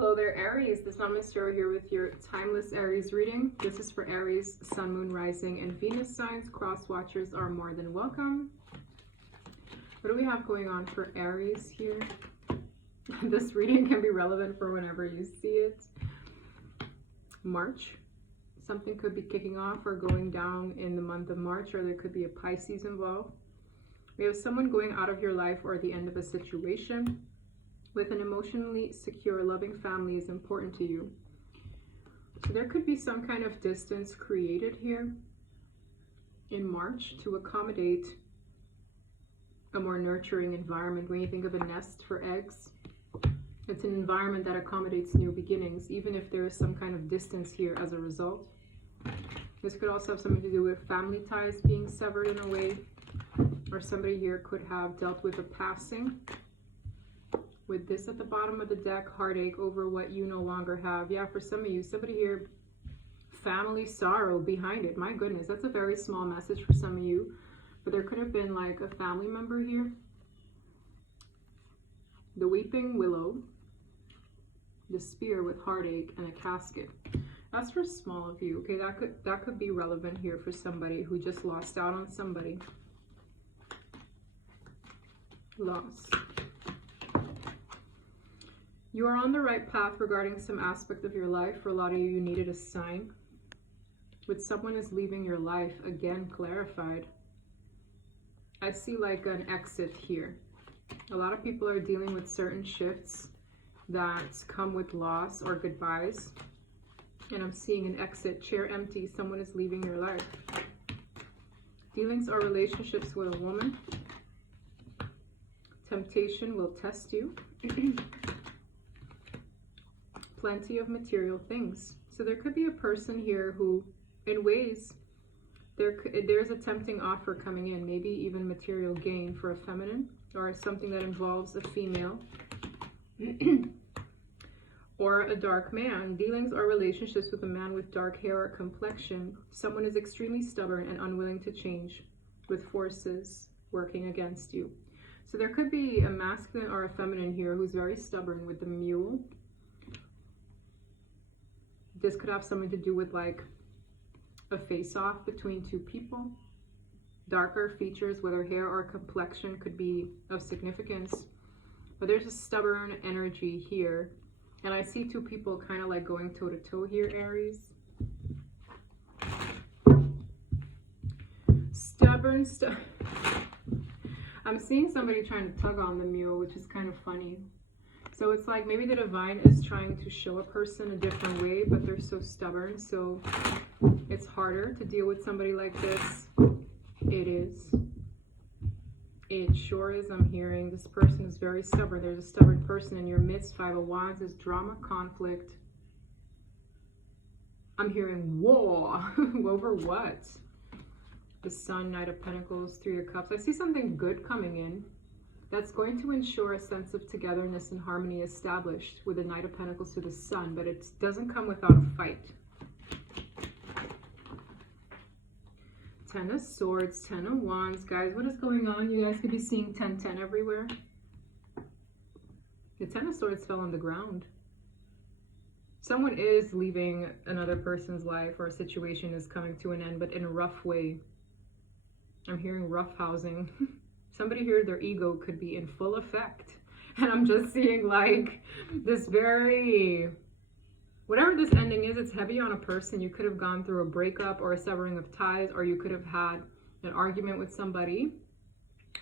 Hello there, Aries. This is Miss Tarot here with your timeless Aries reading. This is for Aries, Sun, Moon, Rising, and Venus signs. Cross watchers are more than welcome. What do we have going on for Aries here? This reading can be relevant for whenever you see it. March. Something could be kicking off or going down in the month of March, or there could be a Pisces involved. We have someone going out of your life or the end of a situation. With an emotionally secure, loving family is important to you. So there could be some kind of distance created here in March to accommodate a more nurturing environment. When you think of a nest for eggs, it's an environment that accommodates new beginnings, even if there is some kind of distance here as a result. This could also have something to do with family ties being severed in a way, or somebody here could have dealt with a passing. With this at the bottom of the deck, heartache over what you no longer have. Yeah, for some of you, somebody here, family sorrow behind it. My goodness, that's a very small message for some of you. But there could have been like a family member here. The weeping willow, the spear with heartache, and a casket. That's for small of you. Okay, that could be relevant here for somebody who just lost out on somebody. Loss. You are on the right path regarding some aspect of your life. For a lot of you, you needed a sign. With someone is leaving your life, again, clarified. I see like an exit here. A lot of people are dealing with certain shifts that come with loss or goodbyes. And I'm seeing an exit, chair empty, someone is leaving your life. Dealings or relationships with a woman. Temptation will test you. Plenty of material things. So there could be a person here who, in ways, there's a tempting offer coming in, maybe even material gain for a feminine, or something that involves a female, or a dark man. Dealings or relationships with a man with dark hair or complexion. Someone is extremely stubborn and unwilling to change, with forces working against you. So there could be a masculine or a feminine here who's very stubborn with the mule. This could have something to do with like a face-off between two people. Darker features, whether hair or complexion, could be of significance. But there's a stubborn energy here. And I see two people kind of like going toe-to-toe here, Aries. Stubborn. I'm seeing somebody trying to tug on the mule, which is kind of funny. So it's like maybe the divine is trying to show a person a different way, but they're so stubborn. So it's harder to deal with somebody like this. It is. It sure is. I'm hearing this person is very stubborn. There's a stubborn person in your midst. Five of Wands is drama, conflict. I'm hearing war. Over what? The Sun, Knight of Pentacles, Three of Cups. I see something good coming in. That's going to ensure a sense of togetherness and harmony established with the Knight of Pentacles to the Sun, but it doesn't come without a fight. Ten of Swords, Ten of Wands. Guys, what is going on? You guys could be seeing 10-10 everywhere. The Ten of Swords fell on the ground. Someone is leaving another person's life, or a situation is coming to an end, but in a rough way. I'm hearing rough housing. Somebody here, their ego could be in full effect. And I'm just seeing like this very, whatever this ending is, it's heavy on a person. You could have gone through a breakup or a severing of ties, or you could have had an argument with somebody,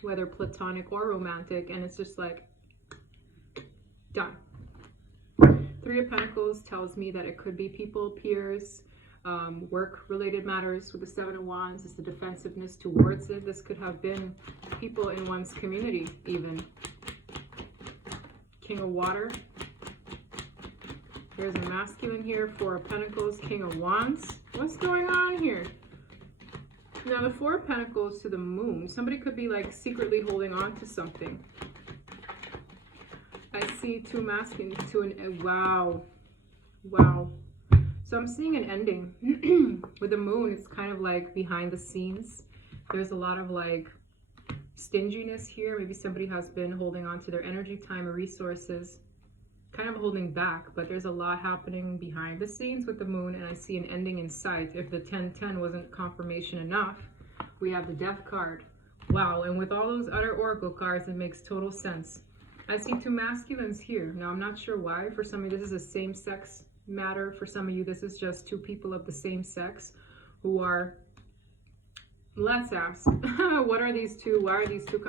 whether platonic or romantic, and it's just like, done. Three of Pentacles tells me that it could be people, peers, work-related matters. With the Seven of Wands is the defensiveness towards it. This could have been people in one's community, even. King of Water. There's a masculine here. Four of Pentacles, King of Wands. What's going on here? Now, the Four of Pentacles to the Moon. Somebody could be like secretly holding on to something. I see two masculine, wow. Wow. So I'm seeing an ending. With the Moon, it's kind of like behind the scenes. There's a lot of like stinginess here. Maybe somebody has been holding on to their energy, time, or resources. kind of holding back, but there's a lot happening behind the scenes with the moon, and I see an ending in sight. If the 10-10 wasn't confirmation enough, we have the Death card. Wow, and with all those other oracle cards, it makes total sense. I see two masculines here. Now, I'm not sure why. For some of you, this is a same-sex matter. For some of you, this is just two people of the same sex who are, let's ask, what are these two? Why are these two?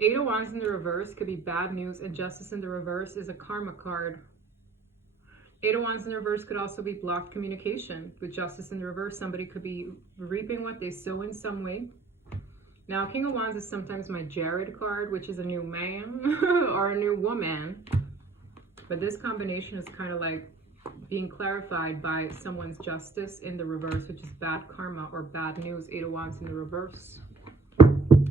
Eight of Wands in the reverse could be bad news, and Justice in the reverse is a karma card. Eight of Wands in the reverse could also be blocked communication. With Justice in the reverse, somebody could be reaping what they sow in some way. Now, King of Wands is sometimes my Jared card, which is a new man or a new woman. But this combination is kind of like being clarified by someone's justice in the reverse, which is bad karma or bad news. Eight of Wands in the reverse.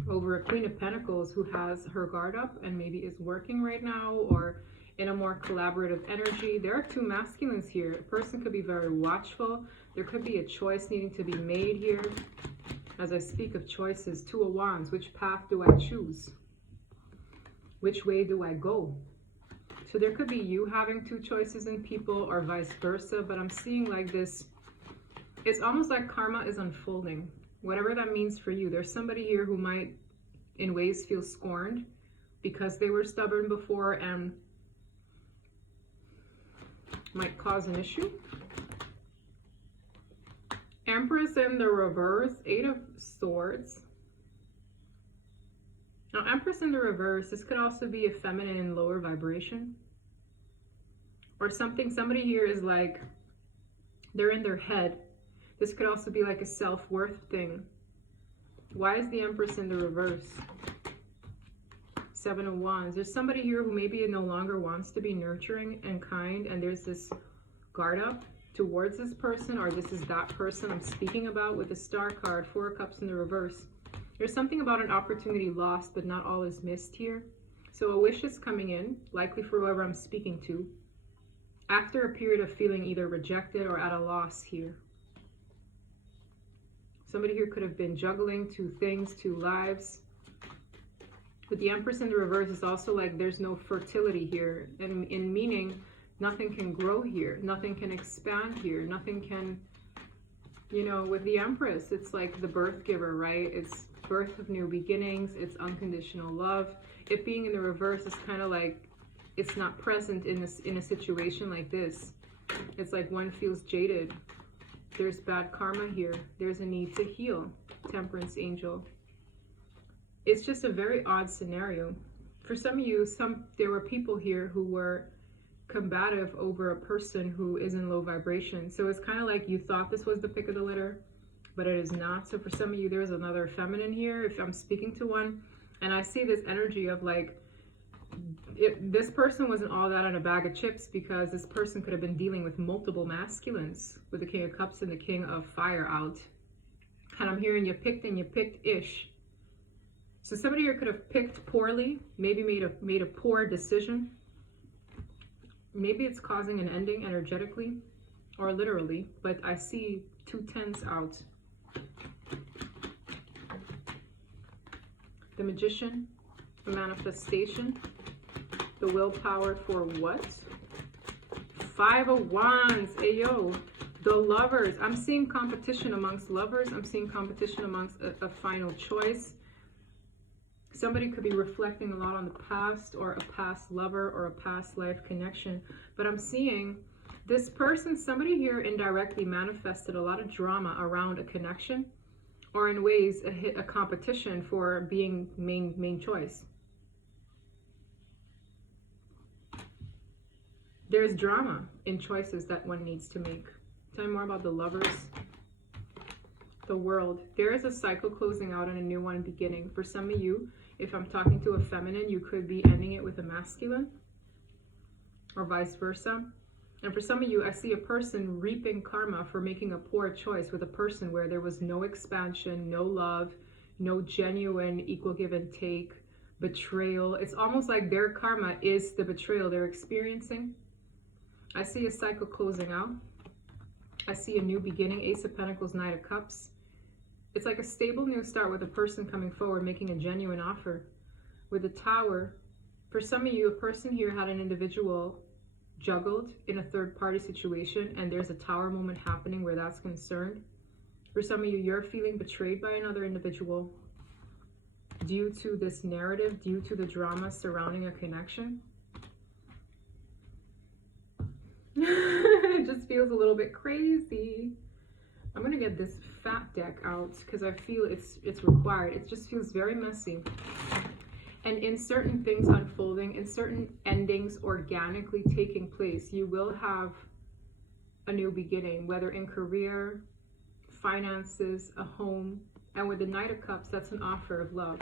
Over a Queen of Pentacles who has her guard up and maybe is working right now or in a more collaborative energy. There are two masculines here. A person could be very watchful. There could be a choice needing to be made here. As I speak of choices, Two of Wands, which path do I choose? Which way do I go? So there could be you having two choices in people or vice versa, but I'm seeing like this, it's almost like karma is unfolding. Whatever that means for you. There's somebody here who might in ways feel scorned because they were stubborn before and might cause an issue. Empress in the reverse, Eight of Swords. Now, Empress in the reverse, this could also be a feminine and lower vibration. Or somebody here is like, they're in their head. This could also be like a self-worth thing. Why is the Empress in the reverse? Seven of Wands. There's somebody here who maybe no longer wants to be nurturing and kind, and there's this guard up towards this person, or this is that person I'm speaking about with the Star card, Four of Cups in the reverse. There's something about an opportunity lost, but not all is missed here. So a wish is coming in, likely for whoever I'm speaking to, after a period of feeling either rejected or at a loss here. Somebody here could have been juggling two things, two lives. But the Empress in the reverse is also like there's no fertility here, and in meaning nothing can grow here, nothing can expand here, nothing can, you know, with the Empress, it's like the birth giver, right? It's birth of new beginnings, it's unconditional love. It being in the reverse is kind of like it's not present in a situation like this. It's like one feels jaded. There's bad karma here. There's a need to heal. Temperance angel. It's just a very odd scenario. For some of you, there were people here who were combative over a person who is in low vibration. So it's kind of like you thought this was the pick of the litter, but it is not. So for some of you, there's another feminine here, if I'm speaking to one, and I see this energy of like, this person wasn't all that in a bag of chips, because this person could have been dealing with multiple masculines with the King of Cups and the King of Fire out. And I'm hearing you picked and you picked-ish. So somebody here could have picked poorly, maybe made a poor decision. Maybe it's causing an ending energetically or literally, but I see two tens out. The Magician, the manifestation, the willpower for what? Five of Wands, ayo. The Lovers, I'm seeing competition amongst lovers. I'm seeing competition amongst a final choice. Somebody could be reflecting a lot on the past, or a past lover, or a past life connection. But I'm seeing this person, somebody here indirectly manifested a lot of drama around a connection, or in ways a competition for being main choice. There's drama in choices that one needs to make. Tell me more about the Lovers. The World. There is a cycle closing out and a new one beginning. For some of you, if I'm talking to a feminine, you could be ending it with a masculine, or vice versa. And for some of you, I see a person reaping karma for making a poor choice with a person where there was no expansion, no love, no genuine equal give and take, betrayal. It's almost like their karma is the betrayal they're experiencing. I see a cycle closing out. I see a new beginning. Ace of Pentacles, Knight of Cups. It's like a stable new start with a person coming forward, making a genuine offer. With the Tower, For some of you, a person here had an individual juggled in a third-party situation, and there's a tower moment happening where that's concerned. For some of you, you're feeling betrayed by another individual due to this narrative, due to the drama surrounding a connection. It just feels a little bit crazy. I'm gonna get this fat deck out because I feel it's required. It just feels very messy. And in certain things unfolding, in certain endings organically taking place, you will have a new beginning, whether in career, finances, a home. And with the Knight of Cups, that's an offer of love.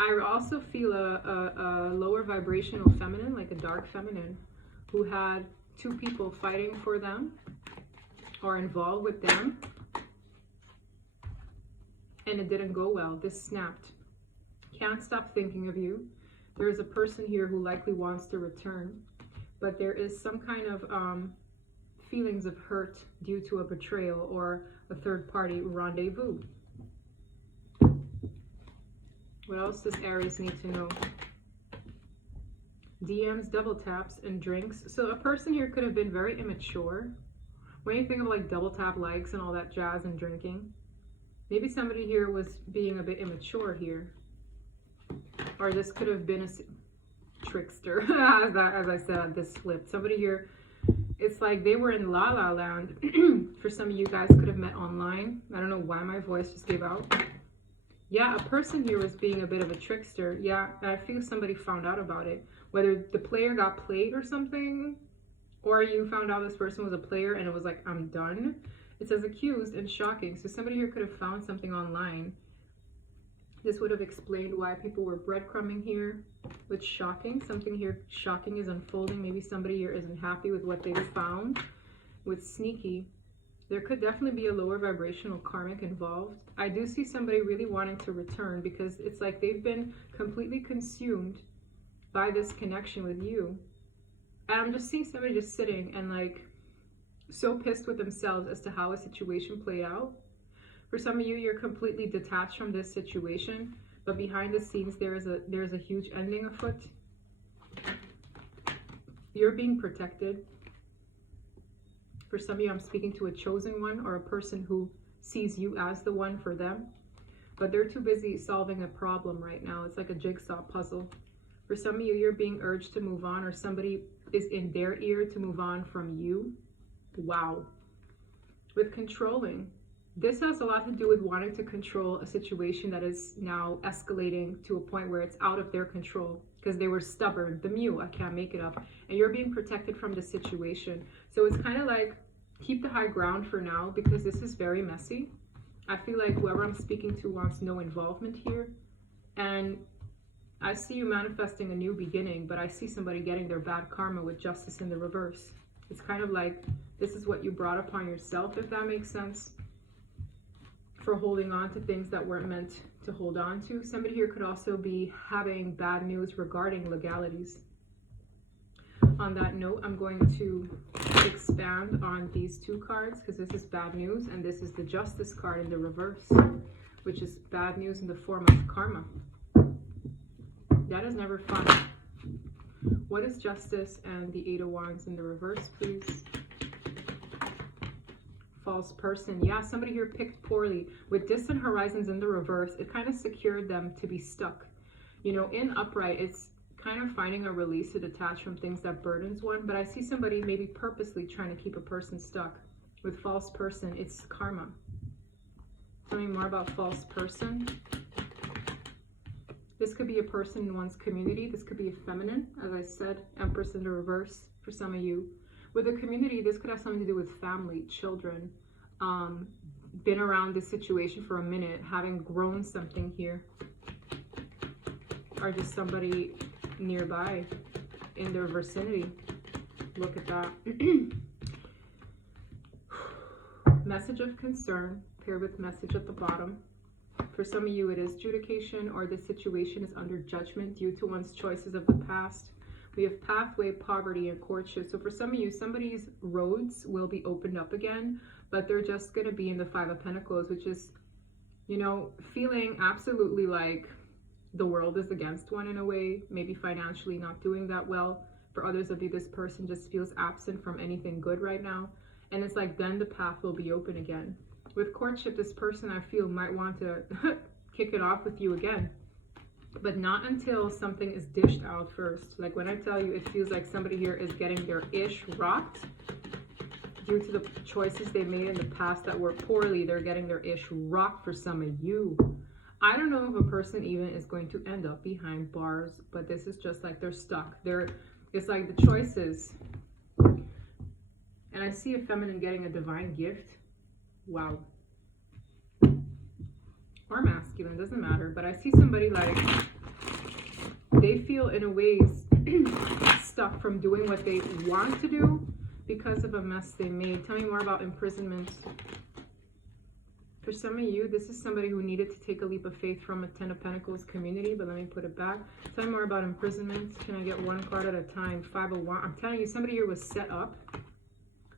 I also feel a lower vibrational feminine, like a dark feminine, who had two people fighting for them or involved with them, and it didn't go well. This snapped. Can't stop thinking of you. There is a person here who likely wants to return, but there is some kind of feelings of hurt due to a betrayal or a third-party rendezvous. What else does Aries need to know? DMs, double taps, and drinks. So a person here could have been very immature. When you think of like double tap likes and all that jazz and drinking, maybe somebody here was being a bit immature here. Or this could have been a trickster, as I said, this flipped. Somebody here, it's like they were in La La Land. For some of you guys could have met online. I don't know why my voice just gave out. Yeah, a person here was being a bit of a trickster. Yeah, I feel somebody found out about it. Whether the player got played or something, or you found out this person was a player and it was like, I'm done. It says accused and shocking. So somebody here could have found something online. This would have explained why people were breadcrumbing here with shocking. Something here shocking is unfolding. Maybe somebody here isn't happy with what they found. With sneaky, there could definitely be a lower vibrational karmic involved. I do see somebody really wanting to return because it's like they've been completely consumed by this connection with you. And I'm just seeing somebody just sitting and like so pissed with themselves as to how a situation played out. For some of you, you're completely detached from this situation, but behind the scenes there's a huge ending afoot. You're being protected. For some of you, I'm speaking to a chosen one or a person who sees you as the one for them, but they're too busy solving a problem right now. It's like a jigsaw puzzle. For some of you, you're being urged to move on, or somebody is in their ear to move on from you. Wow. With controlling, this has a lot to do with wanting to control a situation that is now escalating to a point where it's out of their control because they were stubborn. The Mew, I can't make it up. And you're being protected from the situation. So it's kind of like, keep the high ground for now because this is very messy. I feel like whoever I'm speaking to wants no involvement here. And I see you manifesting a new beginning, but I see somebody getting their bad karma with justice in the reverse. It's kind of like, this is what you brought upon yourself, if that makes sense, for holding on to things that weren't meant to hold on to. Somebody here could also be having bad news regarding legalities. On that note, I'm going to expand on these two cards because this is bad news and this is the Justice card in the reverse, which is bad news in the form of karma. That is never fun. What is Justice and the Eight of Wands in the reverse, please? False person. Yeah, somebody here picked poorly. With distant horizons in the reverse, it kind of secured them to be stuck. You know, in upright, it's kind of finding a release to detach from things that burdens one, but I see somebody maybe purposely trying to keep a person stuck. With false person, it's karma. Tell me more about false person. This could be a person in one's community. This could be a feminine, as I said, Empress in the reverse for some of you. With a community, this could have something to do with family, children, been around this situation for a minute, having grown something here, or just somebody nearby in their vicinity. Look at that. Message of concern paired with message at the bottom. For some of you, it is adjudication, or the situation is under judgment due to one's choices of the past. We have pathway, poverty, and courtship. So for some of you, somebody's roads will be opened up again, but they're just going to be in the Five of Pentacles, which is you know, feeling absolutely like the world is against one in a way, maybe financially not doing that well. For others of you, this person just feels absent from anything good right now. And it's like, then the path will be open again. With courtship, this person I feel might want to kick it off with you again, but not until something is dished out first. Like when I tell you, it feels like somebody here is getting their ish rocked due to the choices they made in the past that were poorly. They're getting their ish rocked for some of you. I don't know if a person even is going to end up behind bars, but this is just like they're stuck. It's like the choices. And I see a feminine getting a divine gift. Wow. Or masculine, doesn't matter. But I see somebody like they feel in a way stuck from doing what they want to do because of a mess they made. Tell me more about imprisonment. For some of you, this is somebody who needed to take a leap of faith from a Ten of Pentacles community, but let me put it back. Tell me more about imprisonment. Can I get one card at a time? 5 of Wands. I'm telling you, somebody here was set up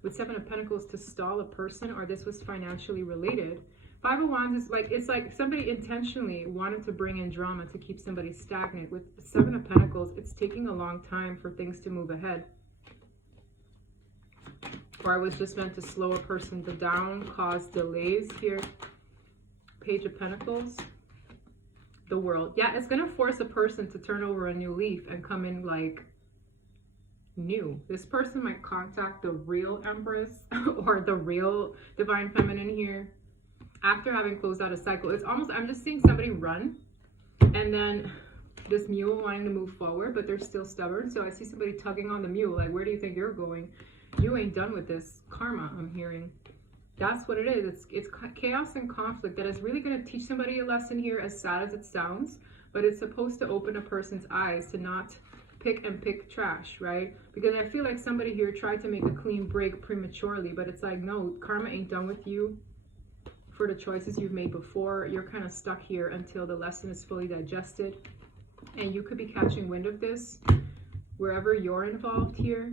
with 7 of Pentacles to stall a person, or this was financially related. 5 of Wands is like, it's like somebody intentionally wanted to bring in drama to keep somebody stagnant. With 7 of Pentacles, it's taking a long time for things to move ahead. Or I was just meant to slow a person down, cause delays here. Page of Pentacles. The World. Yeah, it's going to force a person to turn over a new leaf and come in like new. This person might contact the real Empress or the real Divine Feminine here after having closed out a cycle. It's almost, I'm just seeing somebody run and then this mule wanting to move forward, but they're still stubborn. So I see somebody tugging on the mule. Like, where do you think you're going? You ain't done with this karma, I'm hearing. That's what it is. It's chaos and conflict that is really going to teach somebody a lesson here, as sad as it sounds, but it's supposed to open a person's eyes to not pick trash, right? Because I feel like somebody here tried to make a clean break prematurely, but it's like, no, karma ain't done with you for the choices you've made before. You're kind of stuck here until the lesson is fully digested, and you could be catching wind of this wherever you're involved here.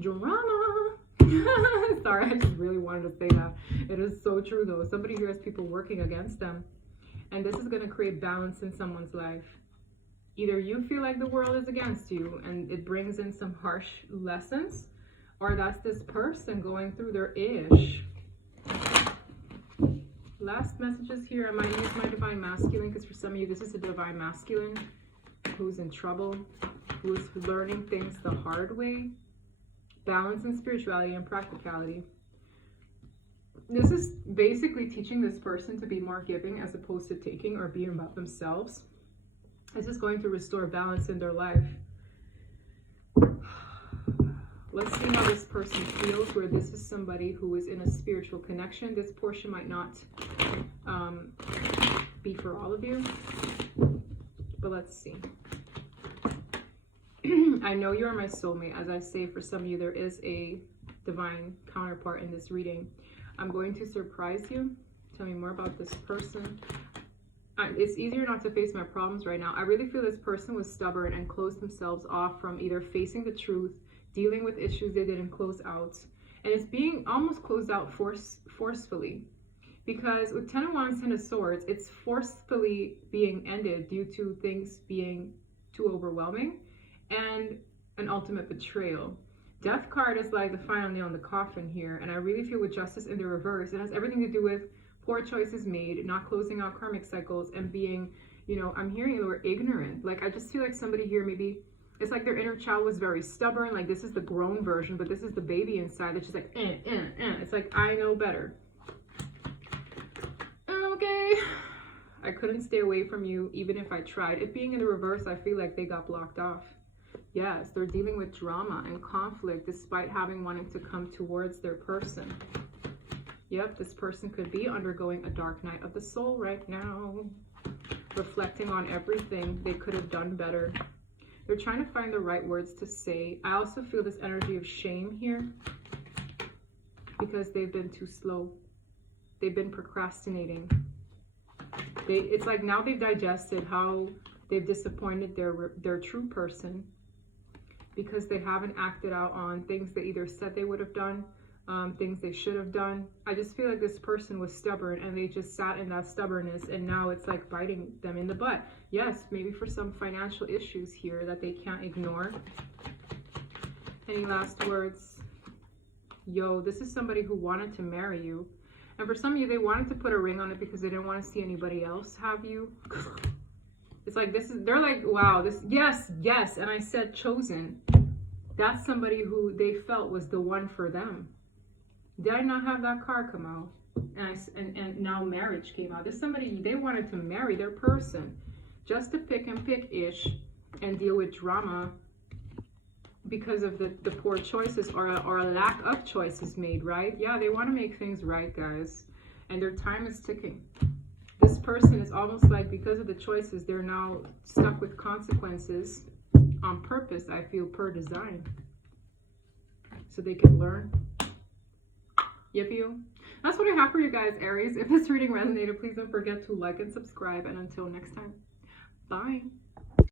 Drama. Sorry, I just really wanted to say that. It is so true though. Somebody here has people working against them, and this is going to create balance in someone's life. Either you feel like the world is against you and it brings in some harsh lessons, or that's this person going through their ish. Last messages here. I might use my Divine Masculine, because for some of you this is a Divine Masculine who's in trouble, who's learning things the hard way. Balance in spirituality and practicality. This is basically teaching this person to be more giving as opposed to taking or being about themselves. This is going to restore balance in their life. Let's see how this person feels, where this is somebody who is in a spiritual connection. This portion might not be for all of you, but let's see. I know you are my soulmate. As I say, for some of you, there is a divine counterpart in this reading. I'm going to surprise you. Tell me more about this person. It's easier not to face my problems right now. I really feel this person was stubborn and closed themselves off from either facing the truth, dealing with issues they didn't close out. And it's being almost closed out forcefully. Because with 10 of Wands, 10 of Swords, it's forcefully being ended due to things being too overwhelming. And an ultimate betrayal. Death card is like the final nail in the coffin here, and I really feel with Justice in the reverse, it has everything to do with poor choices made, not closing out karmic cycles, and being, you know, I'm hearing the word ignorant. Like, I just feel like somebody here, maybe it's like their inner child was very stubborn. Like, this is the grown version, but this is the baby inside that's just like it's like, I know better. Okay, I couldn't stay away from you even if I tried. It being in the reverse, I feel like they got blocked off. Yes, they're dealing with drama and conflict despite having wanted to come towards their person. Yep, this person could be undergoing a dark night of the soul right now, reflecting on everything they could have done better. They're trying to find the right words to say. I also feel this energy of shame here because they've been too slow. They've been procrastinating. It's like now they've digested how they've disappointed their true person, because they haven't acted out on things they either said they would have done, things they should have done. I just feel like this person was stubborn and they just sat in that stubbornness, and now it's like biting them in the butt. Yes, maybe for some financial issues here that they can't ignore. Any last words? Yo, this is somebody who wanted to marry you. And for some of you, they wanted to put a ring on it because they didn't want to see anybody else have you. It's like, this is, they're like, wow, this, yes, yes. And I said chosen. That's somebody who they felt was the one for them. Did I not have that card come out? And now marriage came out. There's somebody, they wanted to marry their person just to pick and pick-ish and deal with drama because of the poor choices or a lack of choices made, right? Yeah, they want to make things right, guys. And their time is ticking. This person is almost like, because of the choices, they're now stuck with consequences on purpose, I feel, per design. So they can learn. You feel? That's what I have for you guys, Aries. If this reading resonated, please don't forget to like and subscribe. And until next time, bye.